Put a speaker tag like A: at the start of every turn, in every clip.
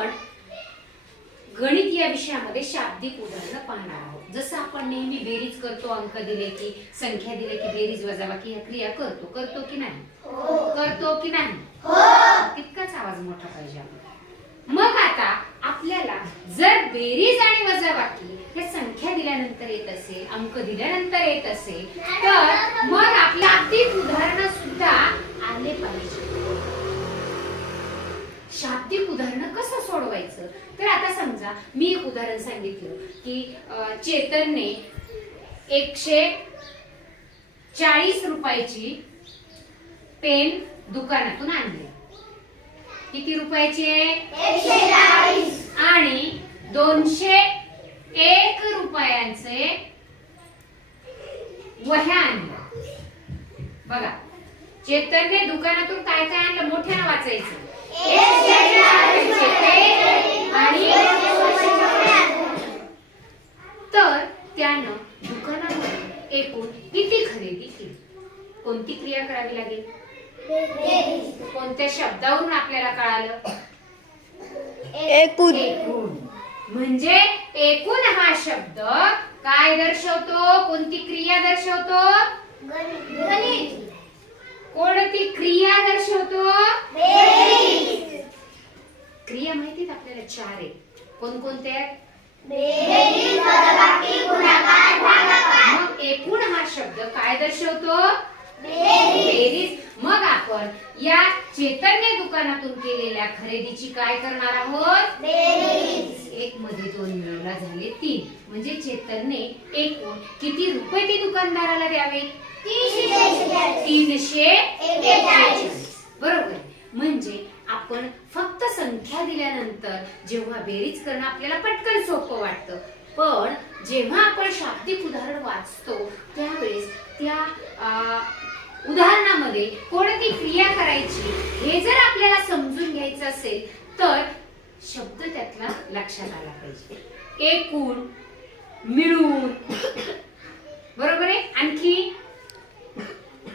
A: आपण गणित या विषयामध्ये शाब्दिक उदाहरणं पाहणार आहोत. जसं आपण नेहमी बेरीज करतो अंक दिले की संख्या दिले की बेरीज वजाबाकी ह्या क्रिया करतो. करतो की नाही? करतो की नाही? तितकाच आवाज मोठा पाहिजे मग आता आपल्याला जर बेरीज आणि वजाबाकी हे संख्या दिल्यानंतर येत असेल अंक दिल्यानंतर येत असेल तर मग आपल्या अगदी उदाहरण सुद्धा आले पाहिजे. उदाहरण कसं सोडवायचं? तर आता समजा मी एक उदाहरण सांगितलं की चेतनने एकशे चाळीस रुपयाची पेन दुकानातून आणली. किती रुपयाची आहे? आणि दोनशे एक रुपयांचे वह्या आणल्या बघा चेतनने दुकानातून काय काय आणलं? मोठ्यानं वाचायचं. तर त्यानं दुकानामध्ये एकूण किती खरेदी केली? कोणती क्रिया करावी लागेल? कोणत्या शब्दावरून आपल्याला कळालं?
B: एकूण.
A: एकूण. म्हणजे एकूण हा शब्द काय दर्शवतो? कोणती क्रिया दर्शवतो? कोणती क्रिया दर्शवतो? क्रिया माहितीत आपल्याला चार आहे कोणकोणते आहेत? मग एकूण हा शब्द काय दर्शवतो? बेरीज मग आपण या चैतन्य दुकानातून केलेल्या खरेदीची काय करणार आहोत? एक मध्ये दोन मिळवला झाले तीन. म्हणजे चेतनने एकूण किती रुपये ते दुकानदाराला द्यावे? तीनशे. बरोबर. म्हणजे आपण फक्त संख्या दिल्यानंतर जेव्हा बेरीज करणं आपल्याला पटकन सोपं वाटतं. पण जेव्हा आपण शाब्दिक उदाहरण वाचतो त्यावेळेस त्या उदाहरणामध्ये कोणती क्रिया करायची हे जर आपल्याला समजून घ्यायचं असेल तर शब्द त्यातला लक्षात आला पाहिजे. एकूण मिळून. बरोबर आहे? आणखी?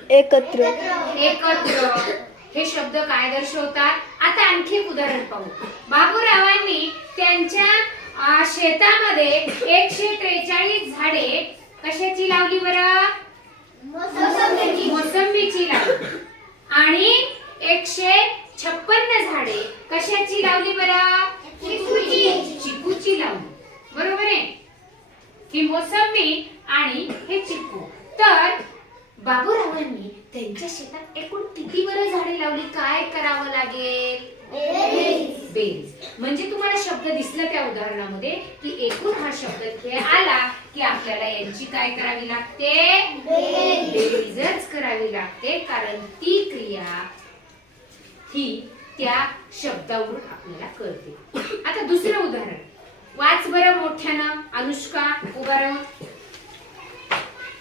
B: एकत्र.
A: एकत्र. हे शब्द काय दर्शवतात? आता आणखी एक उदाहरण पाहू. बाबूरावांनी त्यांच्या शेतामध्ये एकशे त्रेचाळीस झाडे कशाची लावली बरं? मोसंबीची. लावली. आणि एकशे छप्पन्न झाडे कशाची लावली बरं? चिकूची लावली. बरोबर आहे? ही मोसंबी आणि हे चिकू. तर बाबूरावांनी त्यांच्या शेतात एकूण किती बरं झाडे लावली? काय करावं लागेल? बेरीज. म्हणजे तुम्हाला शब्द दिसला त्या उदाहरणामध्ये की एकूण हा शब्द खेळ आला की आपल्याला यांची काय करावी लागते? बेरीजच करावी लागते. कारण ती क्रिया ही त्या शब्दावरून आपल्याला कळते. आता दुसरं उदाहरण. वाच बरं मोठ्यानं. अनुष्का उभा राहून.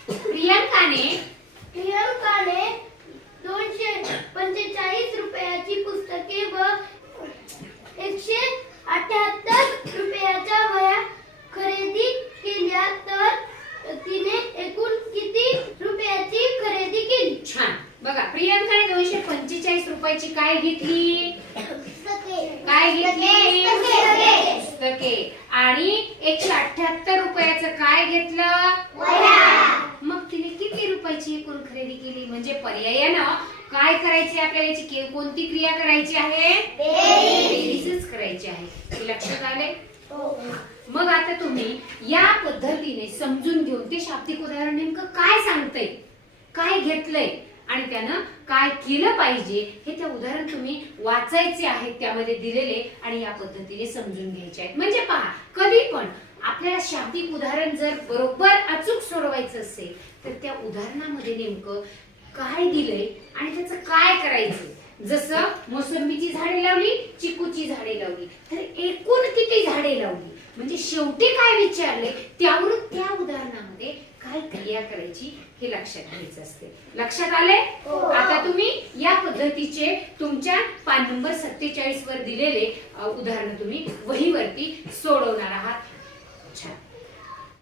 A: प्रियंकाने
C: प्रियंकाने दोनशे पंचेचाळीस रुपयाची पुस्तके व एकशे अठ्याहत्तर रुपयाच्या वया खरेदी केल्या तर तिने एकूण किती रुपयाची खरेदी केली?
A: छान. बघा प्रियंकाने दोनशे पंचेचाळीस रुपयाची काय घेतली? काय घेतली? पुस्तके. आणि एकशे अठ्याहत्तर रुपयाचं काय घेतलं? मग तिने रुपयाची एकूण खरेदी केली? म्हणजे पर्यायानं काय करायची आपल्याला? याची कोणती क्रिया करायची आहे? बेरीजच करायची आहे. हे लक्षात आले? मग आता तुम्ही या पद्धतीने समजून घेऊन ते शाब्दिक उदाहरण नेमकं काय सांगतंय? काय घेतलंय? आणि त्यानं काय केलं पाहिजे? हे त्या उदाहरण तुम्ही वाचायचे आहेत त्यामध्ये दिलेले आणि या पद्धतीने समजून घ्यायचे आहेत. म्हणजे पहा कधी पण आपल्याला शाब्दिक उदाहरण जर बरोबर अचूक सोडवायचं असेल तर त्या उदाहरणामध्ये नेमकं काय दिलंय आणि त्याचं काय करायचं? जसं मोसंबीची झाडे लावली चिकूची झाडे लावली तर एकूण किती झाडे लावली? म्हणजे शेवटी काय विचारले त्यावरून त्या उदाहरणामध्ये काय क्रिया करायची हे लक्षात घ्यायचं असते लक्षात आले आता तुम्ही या पद्धतीचे तुमच्या पान नंबर सत्तेचाळीस वर दिलेले उदाहरण तुम्ही वहीवरती सोडवणार आहात. छान